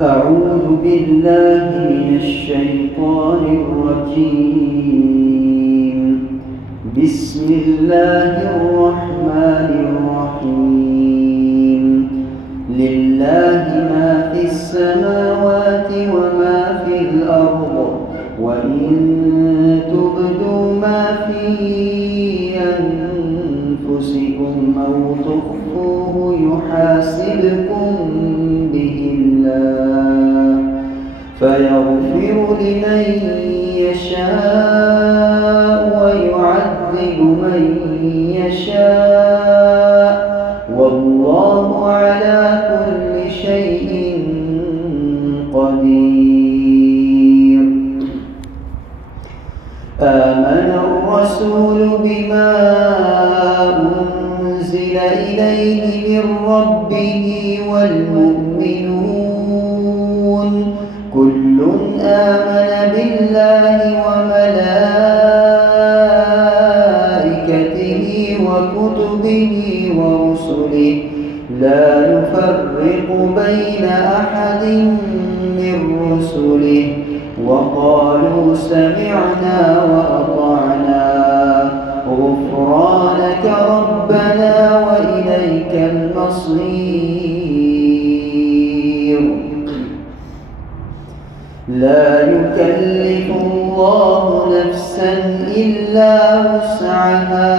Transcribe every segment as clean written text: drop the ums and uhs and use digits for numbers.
أعوذ بالله من الشيطان الرجيم. بسم الله الرحمن الرحيم. لله ما في السماوات وما في الأرض، وإن تبدوا ما في أنفسكم أو تخفوه يحاسبكم به الله، فيغفر لمن يشاء ويعذب من يشاء، والله على كل شيء قدير. آمن الرسول بما أنزل إليه من ربه والمؤمنون كل آمن بالله وملائكته وكتبه ورسله لا نفرق بين أحد من رسله، وقالوا سمعنا وأطعنا غفرانك ربنا وإليك المصير. لا يكلف الله نفسا إلا وسعها،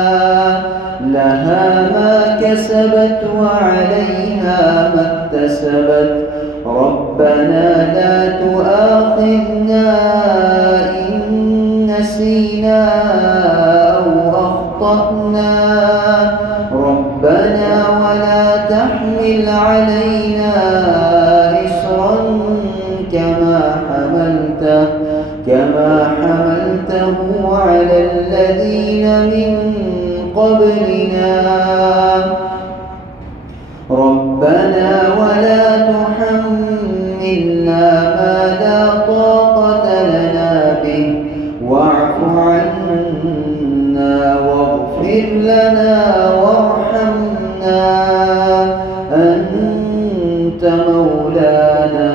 لها ما كسبت وعليها ما اكتسبت. ربنا لا تؤاخذنا إن نسينا أو أخطأنا، ربنا ولا تحمل علينا إصرا كما حملته على الذين من قبلنا، ربنا ولا تحملنا ما لا طاقة لنا به، واعف عنا واغفر لنا وارحمنا، أنت مولانا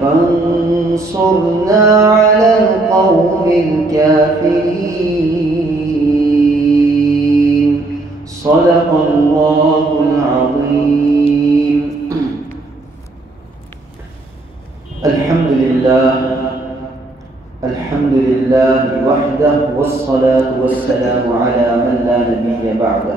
فانصرنا على القوم الكافرين. صدق الله العظيم. الحمد لله وحده، والصلاة والسلام على من لا نبي بعده.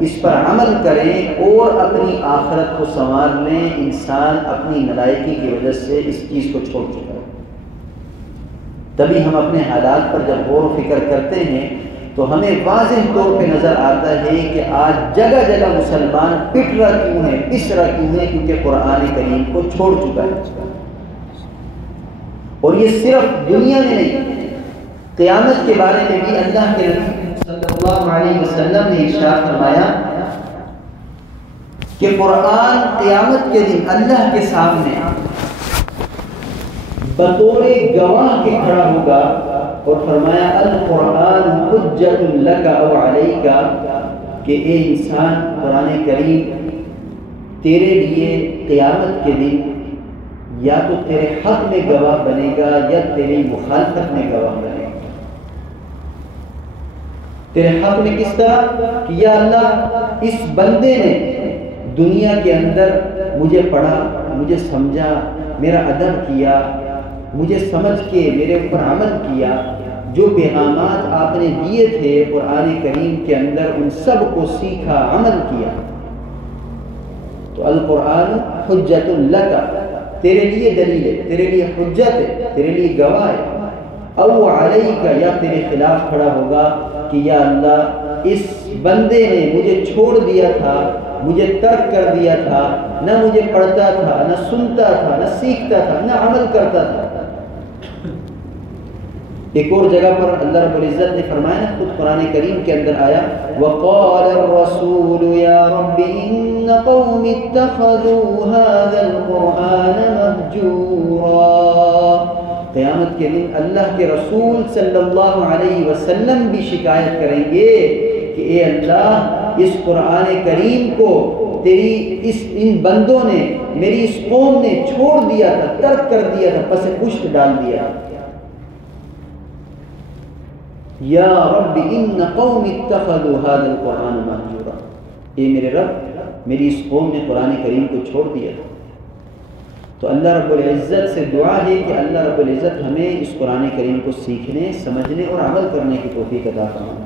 اس پر عمل کریں اور اپنی آخرت کو سنوار لیں۔ انسان اپنی نالائکی کی وجہ سے اس چیز کو چھوڑ چکا ہے۔ تبھی ہم اپنے حالات پر جب غور و فکر کرتے ہیں تو ہمیں واضح طور پہ نظر آتا ہے کہ آج جگہ جگہ مسلمان پٹ رہا کیوں ہے، پس رہا کیوں ہے، کیونکہ قرآن کریم کو چھوڑ چکا ہے۔ اور یہ صرف دنیا میں نہیں، قیامت کے بارے میں بھی اللہ کے نبی صلی اللہ علیہ وسلم نے ارشاد فرمایا کہ قرآن قیامت کے دن اللہ کے سامنے بطور گواہ کے کھڑا ہوگا، اور فرمایا القرآن حجت لک او علیک، کہ اے انسان قرآن کریم تیرے لیے قیامت کے دن یا تو تیرے حق میں گواہ بنے گا یا تیری مخالفت میں گواہ بنے گا۔ تیرے حق میں کس طرح کہ یا اللہ اس بندے نے دنیا کے اندر مجھے پڑھا، مجھے سمجھا، میرا ادب کیا، مجھے سمجھ کے میرے اوپر عمل کیا، جو پیغامات آپ نے دیے تھے قرآن کریم کے اندر ان سب کو سیکھا، عمل کیا، تو القرآن حجت لک، تیرے لیے دلیل ہے، تیرے لیے حجت ہے، تیرے لیے گواہ ہے، او علیک، یا تیرے خلاف کھڑا ہوگا کہ یا اللہ اس بندے نے مجھے چھوڑ دیا تھا، مجھے ترک کر دیا تھا، نہ مجھے پڑھتا تھا، نہ سنتا تھا، نہ سیکھتا تھا، نہ عمل کرتا تھا۔ ایک اور جگہ پر اللہ رب العزت نے فرمایا نا، خود قرآن کریم کے اندر آیا وَقَالَ الرَّسُولُ يَا رَبِّ إِنَّ قَوْمِ اتَّخَذُوا هَذَا الْقُرْآنَ مَهْجُورًا۔ قیامت کے دن اللہ کے رسول صلی اللہ علیہ وسلم بھی شکایت کریں گے کہ اے اللہ اس قرآن کریم کو تیری ان بندوں نے، میری اس قوم نے چھوڑ دیا تھا، ترک کر دیا تھا، پس پشت ڈال دیا۔ یا رب ان قوم اتخذوا هذا القرآن مہجورا، اے میرے رب میری اس قوم نے قرآن کریم کو چھوڑ دیا تھا۔ تو اللہ رب العزت سے دعا ہے کہ اللہ رب العزت ہمیں اس قرآن کریم کو سیکھنے، سمجھنے اور عمل کرنے کی توفیق عطا فرمائے۔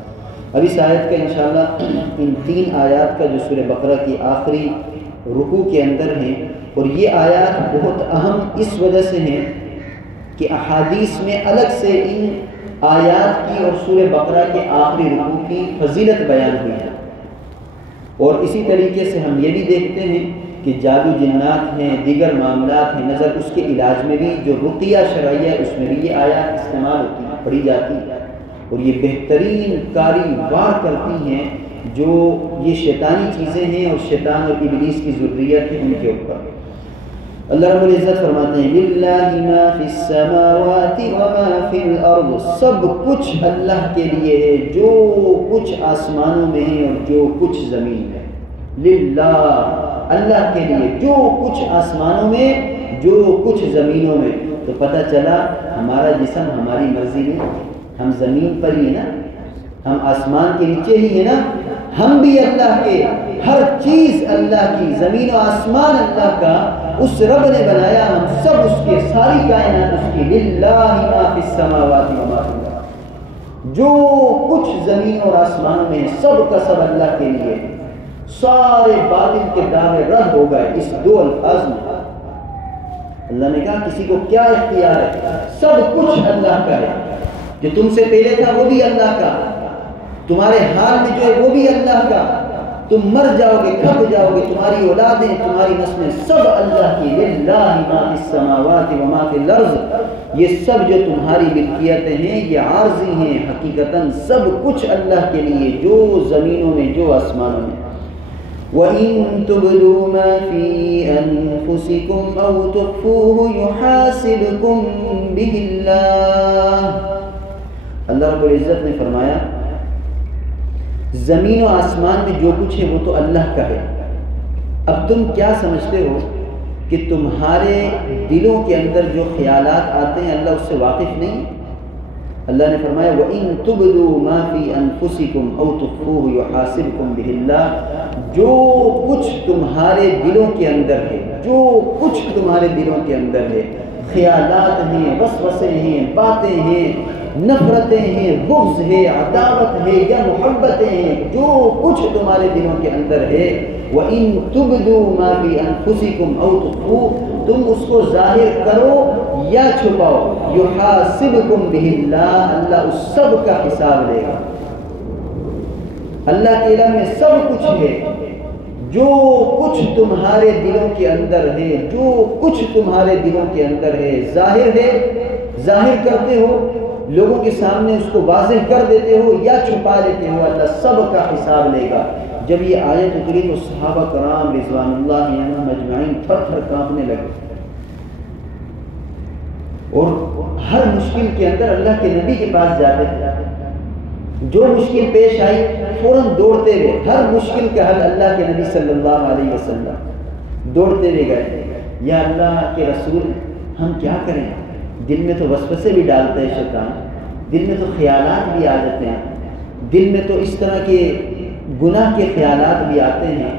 اب اس آیت کا انشاءاللہ ان 3 آیات کا جو سورہ بقرہ کی آخری رکوع کے اندر ہیں، اور یہ آیات بہت اہم اس وجہ سے ہیں کہ احادیث میں الگ سے ان آیات کی اور سورہ بقرہ کے آخری رکوع کی فضیلت بیان ہوئی ہے۔ اور اسی طریقے سے ہم یہ بھی دیکھتے ہیں کہ جادو جنات ہیں، دیگر معاملات ہیں، نظر اس کے علاج میں بھی جو رقیہ شرعیہ ہے اس میں بھی یہ آیات استعمال ہوتی ہیں، پڑھی جاتی ہیں، اور یہ بہترین کاری وار کرتی ہیں جو یہ شیطانی چیزیں ہیں اور شیطان اور ابلیس کی ذریت ہے ان کے اوپر۔ اللہ رب العزت فرماتے ہیں للہ ما فی السماوات وما فی الارض، سب کچھ اللہ کے لیے ہے، جو کچھ آسمانوں میں ہے اور جو کچھ زمین میں۔ للہ، اللہ کے لیے، جو کچھ آسمانوں میں، جو کچھ زمینوں میں۔ تو پتہ چلا ہمارا جسم ہماری مرضی میں، ہم زمین پر ہی نا، ہم آسمان کے نیچے ہی ہیں نا، ہم بھی اللہ کے، ہر چیز اللہ کی، زمین و آسمان اللہ کا، اس رب نے بنایا، ہم سب اس کے، ساری کائنات اس کی۔ للہ ما فی السماوات وما فی الارض، جو کچھ زمین اور آسمان میں سب کا سب اللہ کے لیے۔ سارے باطل کے دعوے رد ہو گئے اس 2 الفاظ میں۔ اللہ نے کہا کسی کو کیا اختیار ہے، سب کچھ اللہ کا ہے، جو تم سے پہلے تھا وہ بھی اللہ کا، تمہارے حال میں جو ہے وہ بھی اللہ کا، تم مر جاؤ گے، کھپ جاؤ گے، تمہاری اولادیں، تمہاری نسلیں سب اللہ کی۔ للہ ما فی السماوات وما فی الارض، یہ سب جو تمہاری ملکیتیں ہیں یہ عارضی ہیں، حقیقتاً سب کچھ اللہ کے لیے، جو زمینوں میں، جو آسمانوں میں۔ وَإِن تُبْدُوا مَا فِي أَنفُسِكُمْ أَوْ تُخْفُوهُ يُحَاسِبْكُم بِهِ اللَّهُ۔ اللہ رب العزت نے فرمایا زمین و آسمان میں جو کچھ ہے وہ تو اللہ کا ہے، اب تم کیا سمجھتے ہو کہ تمہارے دلوں کے اندر جو خیالات آتے ہیں اللہ اس سے واقف نہیں؟ اللہ نے فرمایا وَإِن تُبْدُوا مَا فِي أَنفُسِكُمْ أَوْ تُخْفُوهُ يُحَاسِبْكُم بِهِ اللَّهُ، جو کچھ تمہارے دلوں کے اندر ہے، جو کچھ تمہارے دلوں کے اندر ہے، خیالات ہیں، وسوسے ہیں، باتیں ہیں، نفرتیں ہیں، بغض ہے، عداوت ہے یا محبتیں ہیں، جو کچھ تمہارے دلوں کے اندر ہے، وَإِن تُبْدُوا مَا فِي أَنفُسِكُمْ أَوْ تُخْفُوهُ، تم اس کو ظاہر کرو یا چھپاؤ، يُحَاسِبْكُمْ بِهِ اللَّهُ، اللہ اس سب کا حساب لے گا۔ اللہ کے علم میں سب کچھ ہے، جو کچھ تمہارے دلوں کے اندر ہے، جو کچھ تمہارے دلوں کے اندر ہے، ظاہر کرتے ہو لوگوں کے سامنے، اس کو واضح کر دیتے ہو یا چھپا لیتے ہو، اللہ سب کا حساب لے گا۔ جب یہ آیت اتری تو صحابہ کرام رضوان اللہ عنہم اجمعین تھر تھر کانپنے لگے، اور ہر مشکل کے اندر اللہ کے نبی کے پاس جاتے تھے، جو مشکل پیش آئی فوراً دوڑتے ہوئے، ہر مشکل کا حل اللہ کے نبی صلی اللہ علیہ وسلم دوڑتے ہوئے گئے۔ یا اللہ کے رسول، ہم کیا کریں؟ دل میں تو وسوسے بھی ڈالتے ہیں شیطان، دل میں تو خیالات بھی آ جاتے ہیں، دل میں تو اس طرح کے گناہ کے خیالات بھی آتے ہیں۔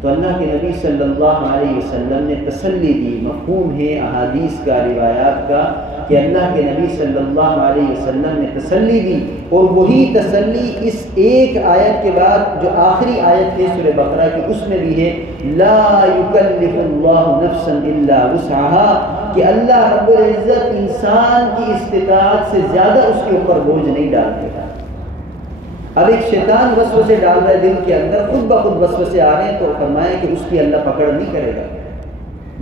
تو اللہ کے نبی صلی اللہ علیہ وسلم نے تسلی دی، مفہوم ہے احادیث کا، روایات کا، کہ اللہ کے نبی صلی اللہ علیہ وسلم نے تسلی دی، اور وہی تسلی اس ایک آیت کے بعد جو آخری آیت ہے سورہ بقرہ کی، اس میں بھی ہے لا یکلف اللہ نفسا الا وسعها، کہ اللہ رب العزت انسان کی استطاعت سے زیادہ اس کے اوپر بوجھ نہیں ڈالتے۔ اب ایک شیطان وسوسے ڈال رہا ہے دل کے اندر، خود بخود وسوسے آ رہے ہیں، تو فرمایا کہ اس کی اللہ پکڑ نہیں کرے گا،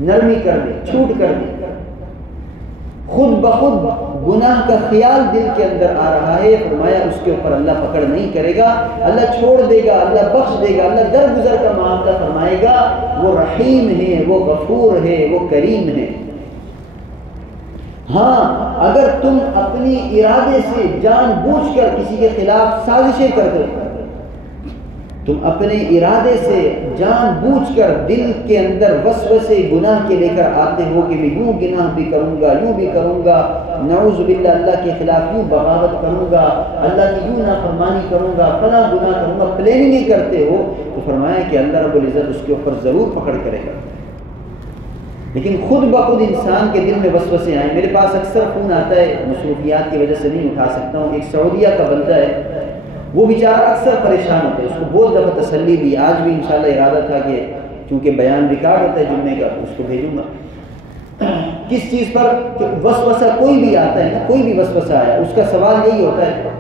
نرمی کر دے، چھوٹ کر دے۔ خود بخود گناہ کا خیال دل کے اندر آ رہا ہے، فرمایا اس کے اوپر اللہ پکڑ نہیں کرے گا، اللہ چھوڑ دے گا، اللہ بخش دے گا، اللہ درگزر کا معاملہ فرمائے گا۔ وہ رحیم ہے، وہ غفور ہے، وہ کریم ہے۔ ہاں اگر تم اپنی ارادے سے جان بوجھ کر کسی کے خلاف سازشیں کر دو، تم اپنے ارادے سے جان بوجھ کر دل کے اندر وسوسے گناہ کے لے کر آتے ہو کہ میں یوں گناہ بھی کروں گا، یوں بھی کروں گا، نعوذ باللہ اللہ کے خلاف یوں بغاوت کروں گا، اللہ کی یوں نافرمانی کروں گا، فلاں گناہ کروں گا، پلاننگیں کرتے ہو، تو فرمایا کہ اللہ رب العزت اس کے اوپر ضرور پکڑ کرے گا۔ لیکن خود بخود انسان کے دل میں وسوسے آئیں۔ میرے پاس اکثر فون آتا ہے، مصروفیات کی وجہ سے نہیں اٹھا سکتا ہوں، ایک سعودیہ کا بندہ ہے، وہ بیچارہ اکثر پریشان ہوتا ہے، اس کو بہت دفعہ تسلی دی، آج بھی انشاءاللہ ارادہ تھا کہ چونکہ بیان ریکارڈ ہوتا ہے جمعے کا، اس کو بھیجوں گا۔ کس چیز پر کہ وسوسہ کوئی بھی آتا ہے نا، کوئی بھی وسوسہ آیا، اس کا سوال یہی ہوتا ہے،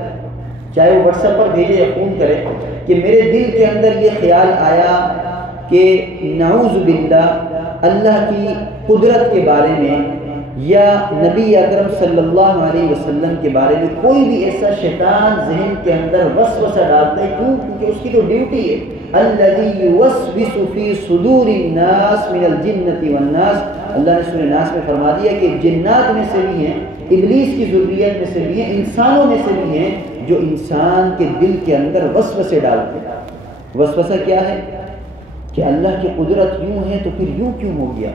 چاہے وہ واٹس ایپ پر بھیجے یا فون کرے، کہ میرے دل کے اندر یہ خیال آیا کہ نعوذ باللہ اللہ کی قدرت کے بارے میں یا نبی اکرم صلی اللہ علیہ وسلم کے بارے میں کوئی بھی ایسا شیطان ذہن کے اندر وسوسہ ڈالتا ہے، کیوں؟ کیونکہ اس کی تو ڈیوٹی ہے، الذی یوسوس فی صدور الناس من الجنۃ والناس، اللہ نے سورہ ناس میں فرما دیا کہ جنات میں سے بھی ہیں، ابلیس کی ذریت میں سے بھی ہیں، انسانوں میں سے بھی ہیں جو انسان کے دل کے اندر وسوسے ڈالتے ہیں۔ وسوسہ کیا ہے؟ کہ اللہ کی قدرت یوں ہے تو پھر یوں کیوں ہو گیا،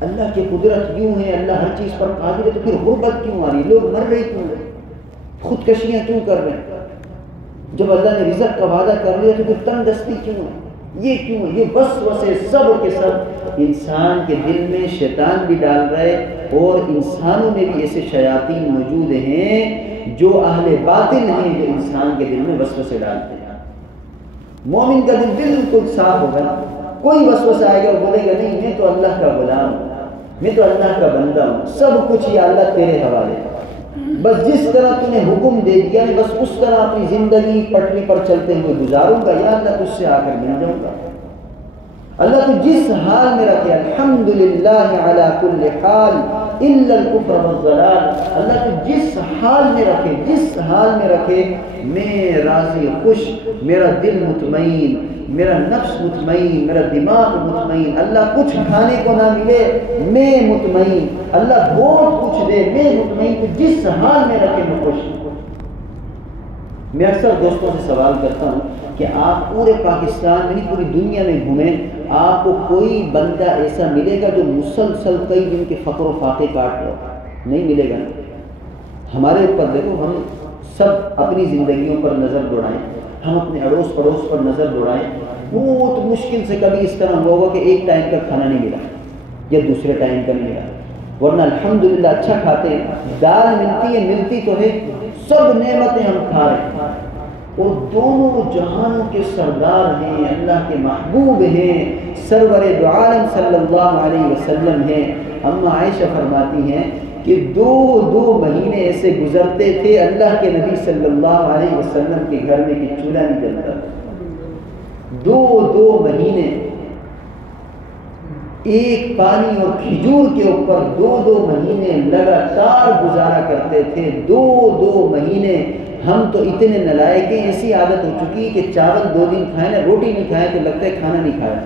اللہ کی قدرت یوں ہے، اللہ ہر چیز پر قادر ہے تو پھر غربت کیوں آ رہی، لوگ مر رہے کیوں ہیں، خودکشیاں کیوں کر رہے ہیں، جب اللہ نے رزق کا وعدہ کر لیا تو پھر تنگ دستی کیوں ہے، یہ کیوں ہے؟ یہ وسوسے سب کے سب انسان کے دل میں شیطان بھی ڈال رہے، اور انسانوں میں بھی ایسے شیاطین موجود ہیں جو اہل باطل ہیں، جو انسان کے دل میں وسوسے ڈالتے ہیں۔ مومن کا دل بالکل صاف ہوگا، کوئی وسوسہ آئے گا اور بولے گا نہیں میں تو اللہ کا غلام ہوں، میں تو اللہ کا بندہ ہوں، سب کچھ یا اللہ تیرے حوالے، بس جس طرح تم نے حکم دے دیا بس اس طرح اپنی زندگی پٹری پر چلتے ہوئے گزاروں گا، یا اللہ تجھ سے آ کر مل جاؤں گا۔ اللہ تو جس حال میں رکھے، الحمدللہ علی کل حال الا الکفر والضلال، اللہ تو جس حال میں رکھے، جس حال میں رکھے میں راضی خوش، میرا دل مطمئن، میرا نفس مطمئن، میرا دماغ مطمئن، اللہ کچھ کھانے کو نہ ملے میں مطمئن، اللہ بہت کچھ دے میں مطمئن، تو جس حال میں رکھے میں خوش۔ میں اکثر دوستوں سے سوال کرتا ہوں کہ آپ پورے پاکستان میں نہیں پوری دنیا میں گھومیں، آپ کو کوئی بندہ ایسا ملے گا جو مسلسل کئی دن کے فقر و فاقے کاٹ رہا ہو؟ نہیں ملے گا۔ ہمارے اوپر دیکھو، ہم سب اپنی زندگیوں پر نظر دوڑائیں، ہم اپنے اڑوس پڑوس پر نظر دوڑائیں، بہت مشکل سے کبھی اس طرح ہوگا کہ ایک ٹائم کا کھانا نہیں ملا یا دوسرے ٹائم کا نہیں ملا، ورنہ الحمدللہ اچھا کھاتے ہیں، دال ملتی ہے، ملتی تو ہے، سب نعمتیں ہم کھا رہے ہیں، اور دونوں جہانوں کے سردار ہیں، اللہ کے محبوب ہیں، سرور دو عالم صلی اللہ علیہ وسلم ہیں۔ اما عائشہ فرماتی ہیں کہ دو مہینے ایسے گزرتے تھے اللہ کے نبی صلی اللہ علیہ وسلم کے گھر میں کہ چولہا نہیں جلتا تھا۔ دو مہینے ایک پانی اور کھجور کے اوپر دو مہینے لگاتار گزارا کرتے تھے۔ دو مہینے ہم تو اتنے نالائق ہیں، ایسی عادت ہو چکی کہ چاول 2 دن کھائیں نا، روٹی نہیں کھائیں تو لگتا ہے کھانا نہیں کھایا۔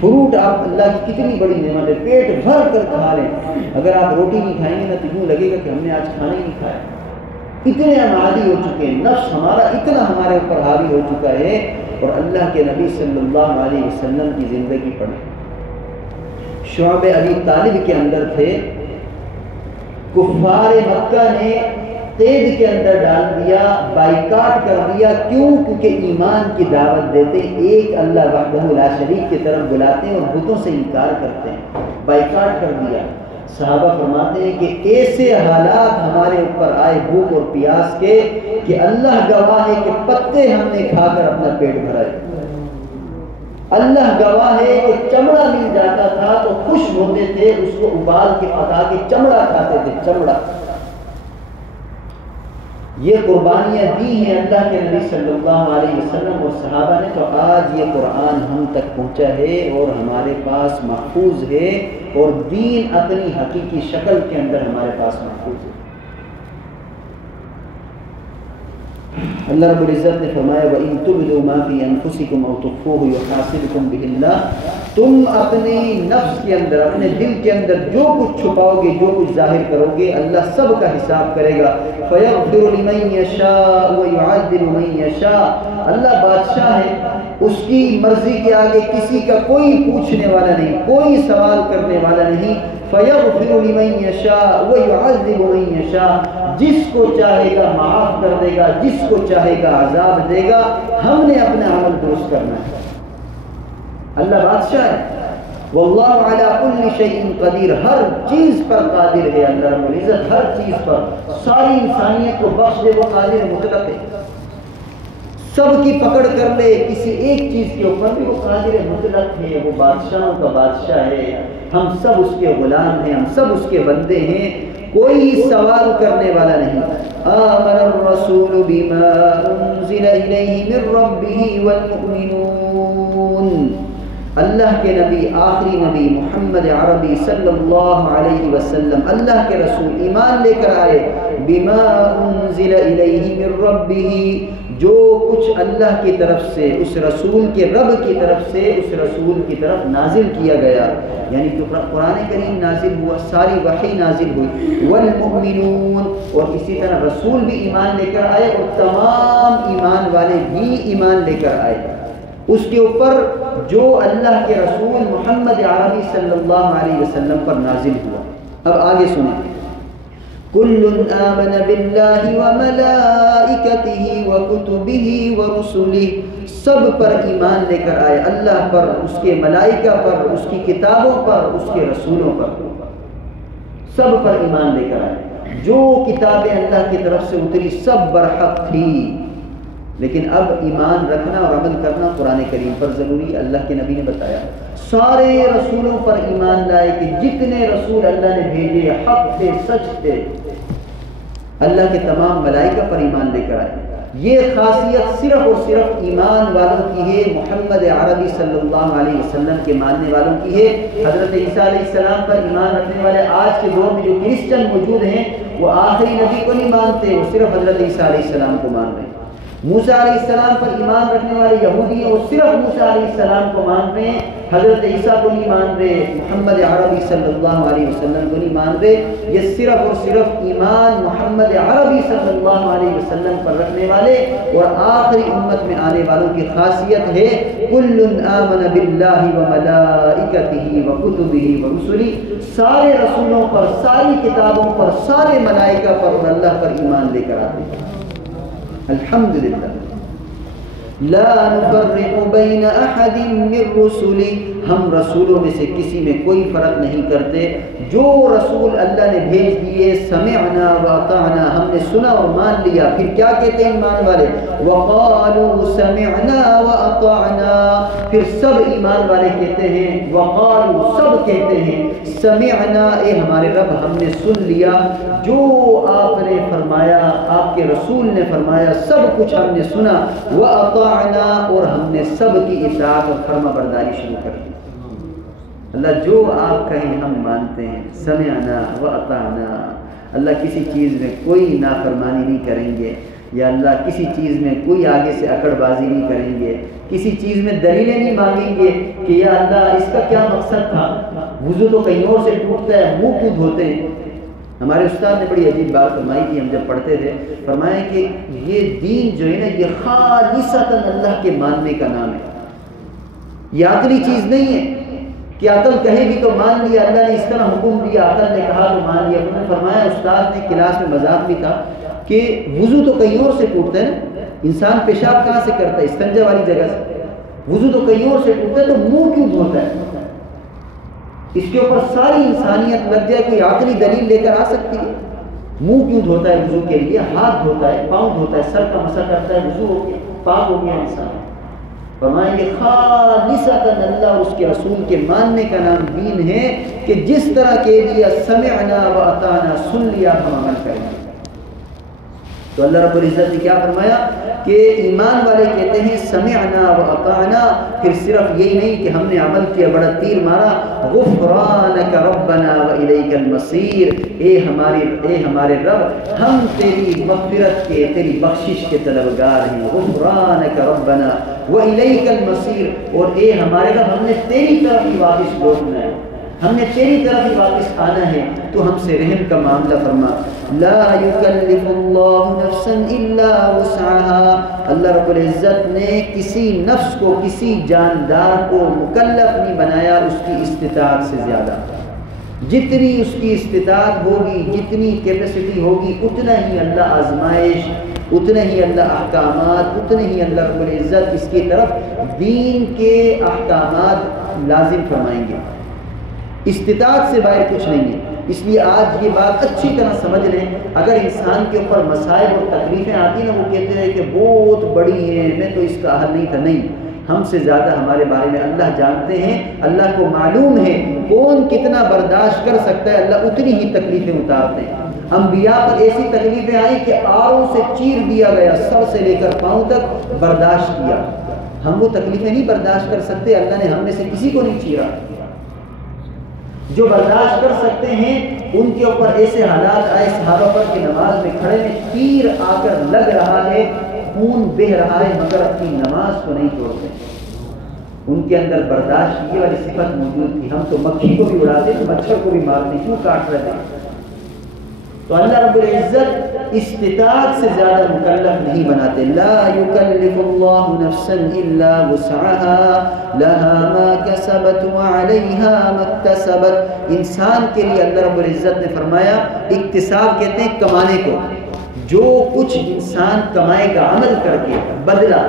فروٹ آپ اللہ کی کتنی بڑی نعمت ہے، پیٹ بھر کر کھا لیں، اگر آپ روٹی نہیں کھائیں گے نا تو یوں لگے گا کہ ہم نے آج کھانا ہی نہیں کھایا۔ اتنے ہم عادی ہو چکے ہیں، نفس ہمارا اتنا ہمارے اوپر حاوی ہو چکا ہے۔ اور اللہ کے نبی صلی اللہ علیہ وسلم کی زندگی پڑھیں، شعب ابی طالب کے اندر تھے، کفار مکہ نے قید کے اندر ڈال دیا، بائیکاٹ کر دیا۔ کیوں؟ کیونکہ ایمان کی دعوت دیتے، ایک اللہ وحدہ لا شریک کی طرف بلاتے ہیں اور بتوں سے انکار کرتے ہیں، بائیکاٹ کر دیا۔ صحابہ فرماتے ہیں کہ ایسے حالات ہمارے اوپر آئے بھوک اور پیاس کے کہ اللہ گواہ ہے کہ پتے ہم نے کھا کر اپنا پیٹ بھرائے، اللہ گواہ ہے کہ چمڑا مل جاتا تھا تو خوش ہوتے تھے، اس کو ابال کے پکا کے چمڑا کھاتے تھے، چمڑا۔ یہ قربانیاں دی ہیں اللہ کے نبی صلی اللہ علیہ وسلم اور صحابہ نے، تو آج یہ قرآن ہم تک پہنچا ہے اور ہمارے پاس محفوظ ہے، اور دین اپنی حقیقی شکل کے اندر ہمارے پاس محفوظ ہے۔ اللہ رب العزت نے فرمایا وَإِن تُبْدُوا مَا فِي أَنفُسِكُمْ أَوْ تُخْفُوهُ يُحَاسِبْكُم بِهِ اللَّهُ، تم اپنی نفس کے اندر، اپنے دل کے اندر جو کچھ چھپاؤ گے، جو کچھ ظاہر کرو گے، اللہ سب کا حساب کرے گا۔ فَيَغْفِرُ لِمَن يَشَاءُ وَيُعَذِّبُ مَن يَشَاءُ، اللہ بادشاہ ہے، اس کی مرضی کے آگے کسی کا کوئی پوچھنے والا نہیں، کوئی سوال کرنے والا نہیں۔ فَيَغْفِرُ لِمَن يَشَاءُ وَيُعَذِّبُ مَن يَشَاءُ، جس کو چاہے گا معاف کر دے گا، جس کو چاہے گا عذاب دے گا۔ ہم نے اپنا عمل درست کرنا ہے، اللہ بادشاہ ہے۔ واللہ علی کل شیء قدیر، ہر چیز پر قادر ہے اللہ رب العزت، ہر چیز پر، ساری انسانیت کو بخش دے، وہ قادر مطلق ہے، سب کی پکڑ کر لے، کسی ایک چیز کے اوپر بھی وہ قادر مطلق ہے، وہ بادشاہوں کا بادشاہ ہے۔ ہم سب اس کے غلام ہیں، ہم سب اس کے بندے ہیں، کوئی سوال کرنے والا نہیں۔ آمن الرسول بما انزل الیہ من ربہ والمؤمنون، اللہ کے نبی، آخری نبی محمد عربی صلی اللہ علیہ وسلم، اللہ کے رسول ایمان لے کر آئے، بما انزل الیہ من ربہ، جو کچھ اللہ کی طرف سے، اس رسول کے رب کی طرف سے، اس رسول کی طرف نازل کیا گیا، یعنی کہ قرآن کریم نازل ہوا، ساری وحی نازل ہوئی، والمؤمنون، اور اسی طرح رسول بھی ایمان لے کر آئے اور تمام ایمان والے بھی ایمان لے کر آئے اس کے اوپر جو اللہ کے رسول محمد عربی صلی اللہ علیہ وسلم پر نازل ہوا۔ اب آگے سنیں، کل آمن باللہ وملائکتہ وکتبہ ورسلہ، سب پر ایمان لے کر آئے، اللہ پر، اس کے ملائکہ پر، اس کی کتابوں پر، اس کے رسولوں پر، سب پر ایمان لے کر آئے۔ جو کتابیں اللہ کی طرف سے اتری سب برحق تھی، لیکن اب ایمان رکھنا اور عمل کرنا قرآن کریم پر ضروری، اللہ کے نبی نے بتایا، سارے رسولوں پر ایمان لائے کہ جتنے رسول اللہ نے بھیجے حق تھے، سچ تھے، اللہ کے تمام ملائکہ پر ایمان لے کر آئے۔ یہ خاصیت صرف اور صرف ایمان والوں کی ہے، محمد عربی صلی اللہ علیہ وسلم کے ماننے والوں کی ہے۔ حضرت عیسیٰ علیہ السلام پر ایمان رکھنے والے آج کے دور میں جو کرسچن موجود ہیں، وہ آخری نبی کو نہیں مانتے، وہ صرف حضرت عیسیٰ علیہ السلام کو مان رہے ہیں۔ موسیٰ علیہ السلام پر ایمان رکھنے والے یہودی ہیں، وہ صرف موسیٰ علیہ السلام کو مان رہے ہیں، حضرت عیسیٰ کو نہیں مان رہے، محمد عربی صلی اللہ علیہ وسلم کو نہیں مان رہے۔ یہ صرف اور صرف ایمان محمد عربی صلی اللہ علیہ وسلم پر رکھنے والے اور آخری امت میں آنے والوں کی خاصیت ہے، کل آمن باللہ وملائکتہ وکتبہ ورسلہ، سارے رسولوں پر، ساری کتابوں پر، سارے ملائکہ پر اور اللہ پر ایمان لے کر آتے ہیں۔ الحمدللہ۔ لا نفرق بین احد من رسلی، ہم رسولوں میں سے کسی میں کوئی فرق نہیں کرتے، جو رسول اللہ نے بھیج دیے سمعنا واطعنا، ہم نے سنا اور مان لیا۔ پھر کیا کہتے ہیں ایمان والے؟ وقالوا سمعنا واطعنا، پھر سب ایمان والے کہتے ہیں، وقالوا سب کہتے ہیں، سمعنا اے ہمارے رب ہم نے سن لیا، جو آپ نے فرمایا، آپ کے رسول نے فرمایا سب کچھ ہم نے سنا، واطعنا اور ہم نے سب کی اطاعت اور فرما برداری شروع کر دی۔ اللہ جو آپ کہیں ہم مانتے ہیں، سمعنا واطعنا۔ اللہ کسی چیز میں کوئی نافرمانی نہیں کریں گے، یا اللہ کسی چیز میں کوئی آگے سے اکڑ بازی نہیں کریں گے، کسی چیز میں دلیلیں نہیں مانگیں گے کہ یا اللہ اس کا کیا مقصد تھا، وضو تو کہیں اور سے ٹوٹتا ہے، منہ کیوں دھوتے ہیں؟ ہمارے استاد نے بڑی عجیب بات فرمائی تھی، ہم جب پڑھتے تھے، فرمایا کہ یہ دین جو ہے نا یہ خالصتاً اللہ کے ماننے کا نام ہے، یہ عقلی چیز نہیں ہے کہ عقل کہے گی تو مان لیا، اللہ نے اس طرح حکم دیا، عقل نے کہا تو مان لیا۔ انہوں نے فرمایا، استاد نے کلاس میں مذاق بھی تھا کہ وضو تو کہیں اور سے ٹوٹتا ہے نا، انسان پیشاب کہاں سے کرتا ہے؟ استنجا والی جگہ سے۔ وضو تو کہیں اور سے ٹوٹتا ہے تو منہ کیوں دھوتا ہے؟ اس کے اوپر ساری انسانیت لگ جائے، کوئی عقلی دلیل لے کر آ سکتی ہے؟ منہ کیوں دھوتا ہے وضو کے لیے؟ ہاتھ دھوتا ہے، پاؤں دھوتا ہے، سر کا مسح کرتا ہے، وضو ہو گیا، پاک ہو گیا انسان۔ فرمائیں گے خالصتاً اللہ اور اس کے رسول کے ماننے کا نام دین ہے، کہ جس طرح کہہ دیا سمعنا واطعنا، سن لیا ہم عمل کریں گے۔ تو اللہ رب العزت نے کیا فرمایا کہ ایمان والے کہتے ہیں سمعنا واطعنا، پھر صرف یہی نہیں کہ ہم نے عمل کیا، بڑا تیر مارا، غفرانک ربنا والیک المصیر، اے ہمارے رب ہم تیری مغفرت کے، تیری بخشش کے طلبگار ہیں، غفرانک ربنا والیک المصیر، اور اے ہمارے رب ہم نے تیری طرف ہی واپس لوٹنا ہے، ہم نے تیری طرف ہی واپس آنا ہے، تو ہم سے رحم کا معاملہ فرما۔ لا یکلف اللہ نفسا الا وسعها، اللہ رب العزت نے کسی نفس کو، کسی جاندار کو مکلف نہیں بنایا اس کی استطاعت سے زیادہ، جتنی اس کی استطاعت ہوگی، جتنی کیپیسٹی ہوگی، اتنا ہی اللہ آزمائش، اتنے ہی اللہ احکامات، اتنے ہی اللہ رب العزت اس کی طرف دین کے احکامات لازم فرمائیں گے، استطاعت سے باہر کچھ نہیں ہے۔ اس لیے آج یہ بات اچھی طرح سمجھ لیں، اگر انسان کے اوپر مسائل اور تکلیفیں آتی ہیں، وہ کہتے ہیں کہ بہت بڑی ہیں، میں تو اس کا حل نہیں تھا، نہیں، ہم سے زیادہ ہمارے بارے میں اللہ جانتے ہیں، اللہ کو معلوم ہے کون کتنا برداشت کر سکتا ہے، اللہ اتنی ہی تکلیفیں اتارتے ہیں۔ انبیاء پر ایسی تکلیفیں آئیں کہ آروں سے چیر دیا گیا، سر سے لے کر پاؤں تک برداشت کیا، ہم وہ تکلیفیں نہیں برداشت کر سکتے، اللہ نے ہم میں سے کسی کو نہیں چیرا۔ جو برداشت کر سکتے ہیں ان کے اوپر ایسے حالات آئے صحابہ پر کہ نماز میں کھڑے میں تیر آ کر لگ رہا ہے، خون بہہ رہا ہے، مگر اپنی نماز کو نہیں توڑتے۔ ان کے اندر برداشت یہ والی صفت موجود تھی۔ ہم تو مکھی کو بھی اڑاتے تھے، مچھر کو بھی مارتے، کیوں کاٹ رہے تھے؟ تو اللہ رب العزت استطاعت سے زیادہ مکلف نہیں بناتے۔ لا یکلف اللہ نفسا الا وسعها لها ما کسبت وعلیها ما اکتسبت۔ انسان کے لیے اللہ رب العزت نے فرمایا، اکتساب کہتے ہیں کمانے کو، جو کچھ انسان کمائے گا عمل کر کے بدلہ،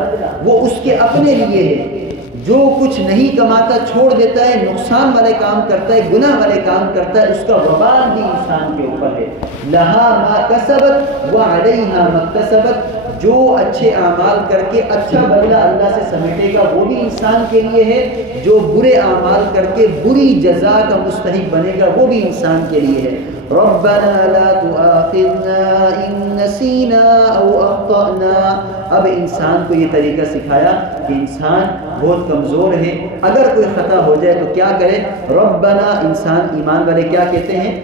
وہ اس کے اپنے لیے ہے۔ جو کچھ نہیں کماتا چھوڑ دیتا ہے، نقصان والے کام کرتا ہے، گناہ والے کام کرتا ہے، اس کا وبال بھی انسان کے اوپر ہے۔ لہا ما کسبت وعلیہا ما اکتسبت، جو اچھے اعمال کر کے اچھا بدلہ اللہ سے سمیٹے گا وہ بھی انسان کے لیے ہے، جو برے اعمال کر کے بری جزا کا مستحق بنے گا وہ بھی انسان کے لیے ہے۔ ربنا لا تؤاخذنا ان نسینا او اخطأنا۔ اب انسان کو یہ طریقہ سکھایا کہ انسان بہت کمزور ہے، اگر کوئی خطا ہو جائے تو کیا کرے؟ ربنا، انسان ایمان والے کیا کہتے ہیں؟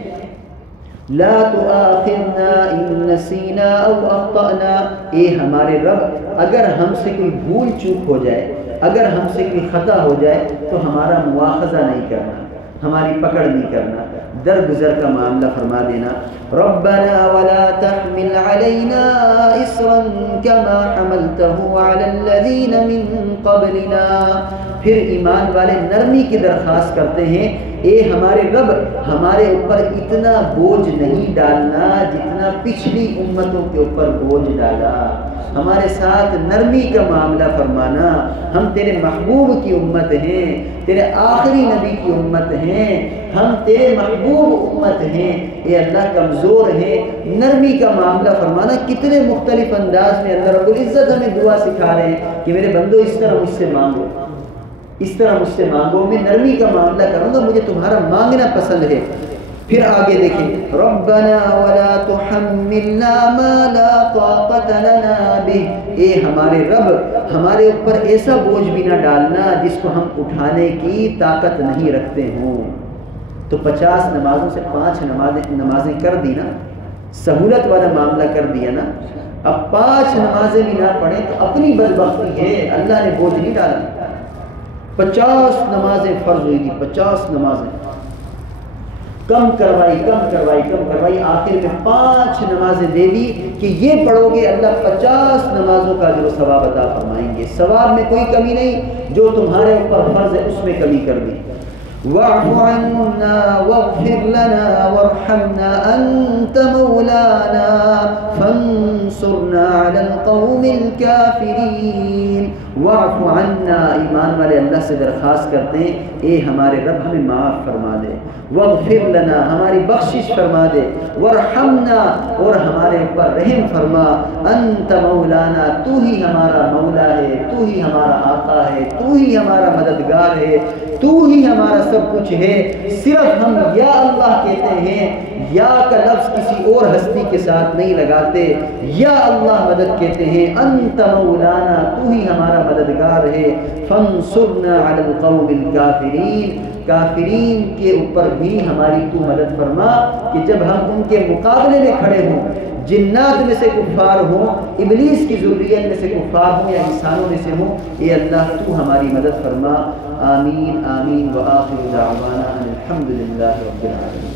لا تؤاخذنا ان نسینا او اخطأنا، اے ہمارے رب اگر ہم سے کوئی بھول چوک ہو جائے، اگر ہم سے کوئی خطا ہو جائے تو ہمارا مواخذہ نہیں کرنا، ہماری پکڑ نہیں کرنا، درگزر کا معاملہ فرما دینا۔ ربنا ولا تحمل علينا إصرا كما حملته على الذين من قبلنا۔ پھر ایمان والے نرمی کی درخواست کرتے ہیں، اے ہمارے رب ہمارے اوپر اتنا بوجھ نہیں ڈالنا جتنا پچھلی امتوں کے اوپر بوجھ ڈالا، ہمارے ساتھ نرمی کا معاملہ فرمانا، ہم تیرے محبوب کی امت ہیں، تیرے آخری نبی کی امت ہیں، ہم تیرے محبوب امت ہیں، اے اللہ کمزور ہیں، نرمی کا معاملہ فرمانا۔ کتنے مختلف انداز میں اللہ رب العزت ہمیں دعا سکھا رہے ہیں کہ میرے بندو اس طرح مجھ سے مانگو، اس طرح مجھ سے مانگو، میں نرمی کا معاملہ کروں گا، مجھے تمہارا مانگنا پسند ہے۔ پھر آگے دیکھیں، ربنا ولا تحملنا ما لا طاقت لنا به، اے ہمارے رب ہمارے اوپر ایسا بوجھ بھی نہ ڈالنا جس کو ہم اٹھانے کی طاقت نہیں رکھتے ہوں۔ تو 50 نمازوں سے 5 نمازیں کر دی نا، سہولت والا معاملہ کر دیا نا، اب 5 نمازیں بھی نہ پڑھیں تو اپنی بدبختی ہے، اللہ نے بوجھ نہیں ڈالا۔ 50 نمازیں فرض ہوئی تھی، 50 نمازیں کم کروائی، آخر میں 5 نمازیں دے دی کہ یہ پڑھو گے اللہ 50 نمازوں کا جو ثواب عطا فرمائیں گے، ثواب میں کوئی کمی نہیں، جو تمہارے اوپر فرض ہے اس میں کمی کر دی۔ واعف عنا واغفر لنا وارحمنا انت مولانا فانصرنا على القوم الكافرین۔ واعف عنا، ایمان والے اللہ سے درخواست کرتے ہیں اے ہمارے رب ہمیں معاف فرما دے، واغفر لنا ہماری بخشش فرما دے، وارحمنا اور ہمارے اوپر رحم فرما، انت مولانا تو ہی ہمارا مولا ہے، تو ہی ہمارا آقا ہے، تو ہی ہمارا مددگار ہے، تو ہی ہمارا سب کچھ ہے۔ صرف ہم یا اللہ کہتے ہیں، یا کا لفظ کسی اور ہستی کے ساتھ نہیں لگاتے، یا اللہ مدد کہتے ہیں، انت مولانا تو ہی ہمارا مددگار ہے، فانصرنا علی القوم الکافرین، کافرین کے اوپر بھی ہماری تو مدد فرما کہ جب ہم ان کے مقابلے میں کھڑے ہوں، جنات میں سے کفار ہوں، ابلیس کی ذریت میں سے کفار ہوں یا انسانوں میں سے ہوں، اے اللہ تو ہماری مدد فرما۔ آمین آمین وآخر دعوانا الحمدللہ رب العالمین۔